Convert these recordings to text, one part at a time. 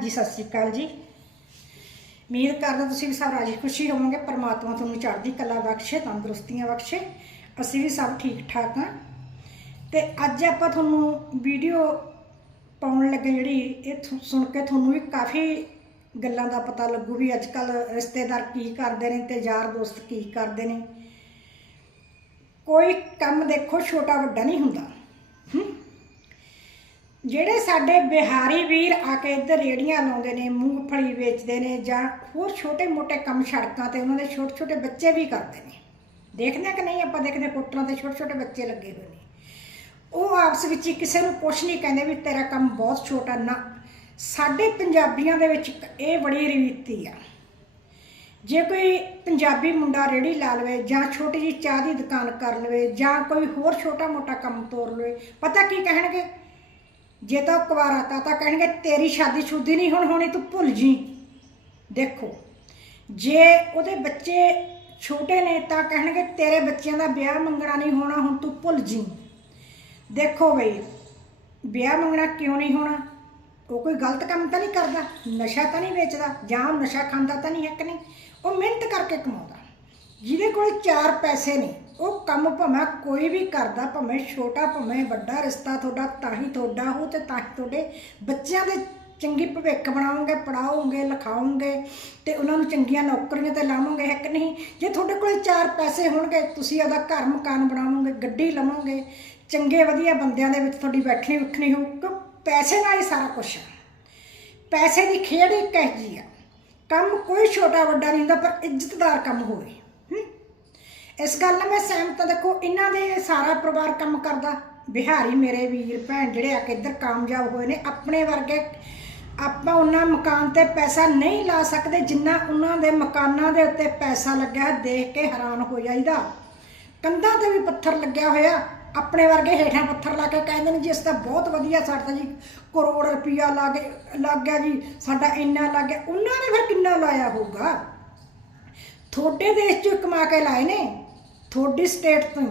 ਹਾਂਜੀ ਸਤਿ ਸ਼੍ਰੀ ਅਕਾਲ ਜੀ। ਉਮੀਦ ਕਰਦਾ ਤੁਸੀਂ ਵੀ ਸਭ ਰਾਜੀ ਖੁਸ਼ੀ ਹੋਵੋਗੇ, ਪਰਮਾਤਮਾ ਤੁਹਾਨੂੰ ਚੜ੍ਹਦੀ ਕਲਾ ਬਖਸ਼ੇ, ਤੰਦਰੁਸਤੀਆਂ ਬਖਸ਼ੇ। ਅਸੀਂ ਵੀ ਸਭ ਠੀਕ ਠਾਕ ਹਾਂ। ਤੇ ਅੱਜ ਆਪਾਂ ਤੁਹਾਨੂੰ ਵੀਡੀਓ ਪਾਉਣ ਲੱਗੇ ਜਿਹੜੀ ਇਹ ਸੁਣ ਕੇ ਤੁਹਾਨੂੰ ਵੀ ਕਾਫੀ ਗੱਲਾਂ ਦਾ ਪਤਾ ਲੱਗੂ ਵੀ ਅੱਜ ਕੱਲ ਰਿਸ਼ਤੇਦਾਰ ਕੀ ਕਰਦੇ ਨੇ ਤੇ ਯਾਰ ਦੋਸਤ ਕੀ ਕਰਦੇ ਨੇ। ਕੋਈ ਕੰਮ ਦੇਖੋ ਛੋਟਾ ਵੱਡਾ ਨਹੀਂ ਹੁੰਦਾ। ਹੂੰ। ਜਿਹੜੇ ਸਾਡੇ ਬਿਹਾਰੀ ਵੀਰ ਆ ਕੇ ਇੱਧਰ ਰੇੜੀਆਂ ਲਾਉਂਦੇ ਨੇ ਮੂੰਗਫਲੀ ਵੇਚਦੇ ਨੇ ਜਾਂ ਹੋਰ ਛੋਟੇ-ਮੋਟੇ ਕੰਮ ਸੜਕਾਂ ਤੇ ਉਹਨਾਂ ਦੇ ਛੋਟੇ-ਛੋਟੇ ਬੱਚੇ ਵੀ ਕਰਦੇ ਨੇ। ਦੇਖਦੇ ਆ ਕਿ ਨਹੀਂ ਆਪਾਂ ਦੇਖਦੇ ਪੁੱਟਰਾਂ ਤੇ ਛੋਟੇ-ਛੋਟੇ ਬੱਚੇ ਲੱਗੇ ਹੋਏ ਨੇ। ਉਹ ਆਪਸ ਵਿੱਚ ਹੀ ਕਿਸੇ ਨੂੰ ਕੁਛ ਨਹੀਂ ਕਹਿੰਦੇ ਵੀ ਤੇਰਾ ਕੰਮ ਬਹੁਤ ਛੋਟਾ, ਨਾ। ਸਾਡੇ ਪੰਜਾਬੀਆਂ ਦੇ ਵਿੱਚ ਇਹ ਬੜੀ ਰੀਤੀ ਆ। ਜੇ ਕੋਈ ਪੰਜਾਬੀ ਮੁੰਡਾ ਰੇੜੀ ਲਾ ਲਵੇ ਜਾਂ ਛੋਟੀ ਜਿਹੀ ਚਾਹ ਦੀ ਦੁਕਾਨ ਕਰ ਲਵੇ ਜਾਂ ਕੋਈ ਹੋਰ ਛੋਟਾ-ਮੋਟਾ ਕੰਮ ਤੋਰ ਲਵੇ, ਪਤਾ ਕੀ ਕਹਿਣਗੇ? ਜੇ ਤਾਂ ਕੁਵਾਰਾ ਤਾਂ ਤਾਂ ਕਹਿਣਗੇ, ਤੇਰੀ ਸ਼ਾਦੀ ਸ਼ੁੱਦੀ ਨਹੀਂ ਹੁਣ ਹੋਣੀ, ਤੂੰ ਭੁੱਲ ਜੀ। ਦੇਖੋ, ਜੇ ਉਹਦੇ ਬੱਚੇ ਛੋਟੇ ਨੇ ਤਾਂ ਕਹਿਣਗੇ, ਤੇਰੇ ਬੱਚਿਆਂ ਦਾ ਵਿਆਹ ਮੰਗਣਾ ਨਹੀਂ ਹੋਣਾ, ਹੁਣ ਤੂੰ ਭੁੱਲ ਜੀ। ਦੇਖੋ ਬਈ, ਵਿਆਹ ਮੰਗਣਾ ਕਿਉਂ ਨਹੀਂ ਹੋਣਾ? ਉਹ ਕੋਈ ਗਲਤ ਕੰਮ ਤਾਂ ਨਹੀਂ ਕਰਦਾ, ਨਸ਼ਾ ਤਾਂ ਨਹੀਂ ਵੇਚਦਾ, ਜਾਂ ਨਸ਼ਾ ਖਾਂਦਾ ਤਾਂ ਨਹੀਂ ਹੈ ਕਿ ਨਹੀਂ? ਉਹ ਮਿਹਨਤ ਕਰਕੇ ਕਮਾਉਂਦਾ। ਜਿਹਦੇ ਕੋਲ ਚਾਰ ਪੈਸੇ ਨੇ ਉਹ ਕੰਮ ਭਾਵੇਂ ਕੋਈ ਵੀ ਕਰਦਾ, ਭਾਵੇਂ ਛੋਟਾ, ਭਾਵੇਂ ਵੱਡਾ ਰਿਸ਼ਤਾ ਤੁਹਾਡਾ, ਤਾਂ ਹੀ ਤੁਹਾਡਾ ਹੋ ਤੇ ਤਾਂ ਹੀ ਤੁਹਾਡੇ ਬੱਚਿਆਂ ਦੇ ਚੰਗੀ ਭਵਿੱਖ ਬਣਾਉਂਗੇ ਪੜਾਓਗੇ ਲਿਖਾਓਗੇ ਤੇ ਉਹਨਾਂ ਨੂੰ ਚੰਗੀਆਂ ਨੌਕਰੀਆਂ ਤੇ ਲਾਵੋਗੇ ਇੱਕ ਨਹੀਂ? ਜੇ ਤੁਹਾਡੇ ਕੋਲ ਚਾਰ ਪੈਸੇ ਹੋਣਗੇ, ਤੁਸੀਂ ਉਹਦਾ ਘਰ ਮਕਾਨ ਬਣਾਵੋਗੇ, ਗੱਡੀ ਲਵੋਗੇ, ਚੰਗੇ ਵਧੀਆ ਬੰਦਿਆਂ ਦੇ ਵਿੱਚ ਤੁਹਾਡੀ ਬੈਠਣੀ ਉੱਠਣੀ ਹੋ ਕਿਉਂ? ਪੈਸੇ ਨਾਲ ਹੀ ਸਾਰਾ ਕੁਝ ਹੈ ਪੈਸੇ ਦੀ ਖੇਡ ਇੱਕ ਹੈ ਜੀ ਆ। ਕੰਮ ਕੋਈ ਛੋਟਾ ਵੱਡਾ ਨਹੀਂ ਹੁੰਦਾ, ਪਰ ਇੱਜ਼ਤਦਾਰ ਕੰਮ ਹੋਵੇ। ਇਸ ਗੱਲ ਨਾਲ ਮੈਂ ਸਹਿਮਤ ਹਾਂ। ਦੇਖੋ ਇਹਨਾਂ ਦੇ ਸਾਰਾ ਪਰਿਵਾਰ ਕੰਮ ਕਰਦਾ। ਬਿਹਾਰੀ ਮੇਰੇ ਵੀਰ ਭੈਣ ਜਿਹੜੇ ਆ ਕੇ ਇੱਧਰ ਕਾਮਯਾਬ ਹੋਏ ਨੇ ਆਪਣੇ ਵਰਗੇ ਆਪਾਂ ਉਹਨਾਂ ਮਕਾਨ ਤੇ ਪੈਸਾ ਨਹੀਂ ਲਾ ਸਕਦੇ ਜਿੰਨਾ ਉਹਨਾਂ ਦੇ ਮਕਾਨਾਂ ਦੇ ਉੱਤੇ ਪੈਸਾ ਲੱਗਿਆ ਹੈ, ਦੇਖ ਕੇ ਹੈਰਾਨ ਹੋ ਜਾਈਦਾ। ਕੰਧਾਂ ਤੇ ਵੀ ਪੱਥਰ ਲੱਗਿਆ ਹੋਇਆ। ਆਪਣੇ ਵਰਗੇ ਹੇਠਾਂ ਪੱਥਰ ਲਾ ਕੇ ਕਹਿੰਦੇ ਨੇ ਜੀ ਇਸ ਤਾਂ ਬਹੁਤ ਵਧੀਆ ਸਾਡਾ ਜੀ ਕਰੋੜ ਰੁਪਈਆ ਲੱਗ ਲੱਗ ਗਿਆ ਜੀ ਸਾਡਾ ਇੰਨਾ ਲੱਗ ਗਿਆ। ਉਹਨਾਂ ਨੇ ਫਿਰ ਕਿੰਨਾ ਲਾਇਆ ਹੋਊਗਾ? ਤੁਹਾਡੇ ਦੇਸ਼ 'ਚ ਕਮਾ ਕੇ ਲਾਏ ਨੇ। ਤੁਹਾਡੀ ਸਟੇਟ ਤੋਂ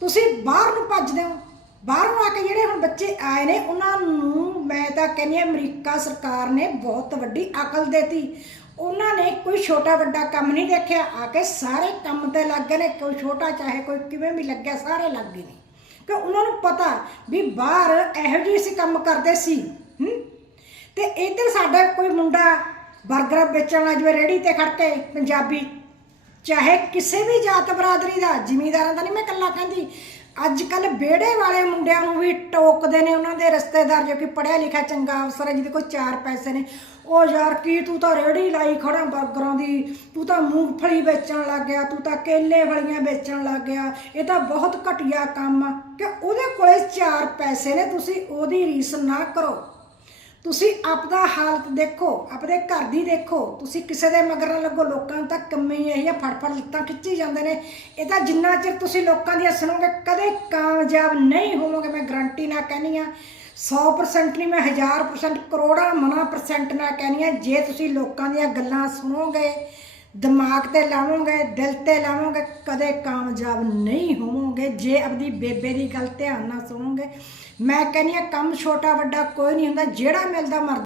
ਤੁਸੀਂ ਬਾਹਰ ਨੂੰ ਭੱਜਦੇ ਹੋ। ਬਾਹਰੋਂ ਆ ਕੇ ਜਿਹੜੇ ਹੁਣ ਬੱਚੇ ਆਏ ਨੇ, ਉਹਨਾਂ ਨੂੰ ਮੈਂ ਤਾਂ ਕਹਿੰਦੀ ਹਾਂ, ਅਮਰੀਕਾ ਸਰਕਾਰ ਨੇ ਬਹੁਤ ਵੱਡੀ ਅਕਲ ਦੇਤੀ। ਉਹਨਾਂ ਨੇ ਕੋਈ ਛੋਟਾ ਵੱਡਾ ਕੰਮ ਨਹੀਂ ਦੇਖਿਆ। ਆ ਕੇ ਸਾਰੇ ਕੰਮ ਤੇ ਲੱਗ ਗਏ ਨੇ। ਕੋਈ ਛੋਟਾ ਚਾਹੇ ਕੋਈ ਕਿਵੇਂ ਵੀ ਲੱਗਿਆ, ਸਾਰੇ ਲੱਗ ਗਏ ਨੇ। ਕਿ ਉਹਨਾਂ ਨੂੰ ਪਤਾ ਵੀ ਬਾਹਰ ਇਹੋ ਜਿਹੇ ਸੀ ਕੰਮ ਕਰਦੇ ਸੀ, ਹੂੰ? ਤੇ ਇੱਧਰ ਸਾਡਾ ਕੋਈ ਮੁੰਡਾ 버ਗਰ ਵੇਚਣ ਆ ਜਵੇ ਰੇੜੀ ਤੇ ਖੜ ਕੇ ਪੰਜਾਬੀ ਚਾਹੇ ਕਿਸੇ ਵੀ ਜਾਤ ਬਰਾਦਰੀ ਦਾ, ਜ਼ਿਮੀਂਦਾਰਾਂ ਦਾ ਨਹੀਂ ਮੈਂ ਕੱਲਾ ਕਹਿੰਦੀ। ਅੱਜ ਕੱਲ ਵਿਹੜੇ ਵਾਲੇ ਮੁੰਡਿਆਂ ਨੂੰ ਵੀ ਟੋਕਦੇ ਨੇ ਉਹਨਾਂ ਦੇ ਰਿਸ਼ਤੇਦਾਰ, ਜੋ ਕਿ ਪੜਿਆ ਲਿਖਿਆ ਚੰਗਾ ਅਫਸਰ ਹੈ, ਜਿਹਦੇ ਕੋਲ ਚਾਰ ਪੈਸੇ ਨੇ। ਉਹ ਯਾਰ, ਕੀ ਤੂੰ ਤਾਂ ਰੇੜੀ ਲਾਈ ਖੜਾ ਬਰਗਰਾਂ ਦੀ? ਤੂੰ ਤਾਂ ਮੂੰਗਫਲੀ ਵੇਚਣ ਲੱਗ ਗਿਆ, ਤੂੰ ਤਾਂ ਕੇਲੇ ਵਾਲੀਆਂ ਵੇਚਣ ਲੱਗ ਗਿਆ। ਇਹ ਤਾਂ ਬਹੁਤ ਘਟੀਆ ਕੰਮ ਆ। ਕਿ ਉਹਦੇ ਕੋਲੇ ਚਾਰ ਪੈਸੇ ਨੇ, ਤੁਸੀਂ ਉਹਦੀ ਰੀਸ ਨਾ ਕਰੋ। ਤੁਸੀਂ ਆਪਦਾ ਹਾਲਤ ਦੇਖੋ, ਆਪਣੇ ਘਰ ਦੀ ਦੇਖੋ। ਤੁਸੀਂ ਕਿਸੇ ਦੇ ਮਗਰ ਨਾ ਲੱਗੋ, ਲੋਕਾਂ ਨੂੰ ਤਾਂ ਕੰਮੇ ਹੀ ਇਹੀ ਆ ਫੜ ਲੱਤਾਂ ਖਿੱਚੀ ਜਾਂਦੇ ਨੇ। ਇਹ ਤਾਂ ਜਿੰਨਾ ਚਿਰ ਤੁਸੀਂ ਲੋਕਾਂ ਦੀਆਂ ਸੁਣੋਗੇ, ਕਦੇ ਕਾਮਯਾਬ ਨਹੀਂ ਹੋਵੋਗੇ, ਮੈਂ ਗਰੰਟੀ ਨਾਲ ਕਹਿੰਦੀ ਆ 100% ਨਹੀਂ, ਮੈਂ 1000% ਕਰੋੜਾਂ ਮਨਾ ਪਰਸੈਂਟ ਨਾਲ ਕਹਿੰਦੀ ਆ ਜੇ ਤੁਸੀਂ ਲੋਕਾਂ ਦੀਆਂ ਗੱਲਾਂ ਸੁਣੋਗੇ ਦਿਮਾਗ ਤੇ ਲਾਵੋਗੇ, ਦਿਲ ਤੇ ਲਾਵੋਗੇ, ਕਦੇ ਕਾਮਯਾਬ ਨਹੀਂ ਹੋਵੋਗੇ। ਜੇ ਆਪਦੀ ਬੇਬੇ ਦੀ ਗੱਲ ਧਿਆਨ ਨਾਲ ਸੁਣੋਗੇ, ਮੈਂ ਕਹਿੰਦੀ ਆ ਕੰਮ ਛੋਟਾ ਵੱਡਾ ਕੋਈ ਨਹੀਂ ਹੁੰਦਾ, ਜਿਹੜਾ ਮਿਲਦਾ ਮਰ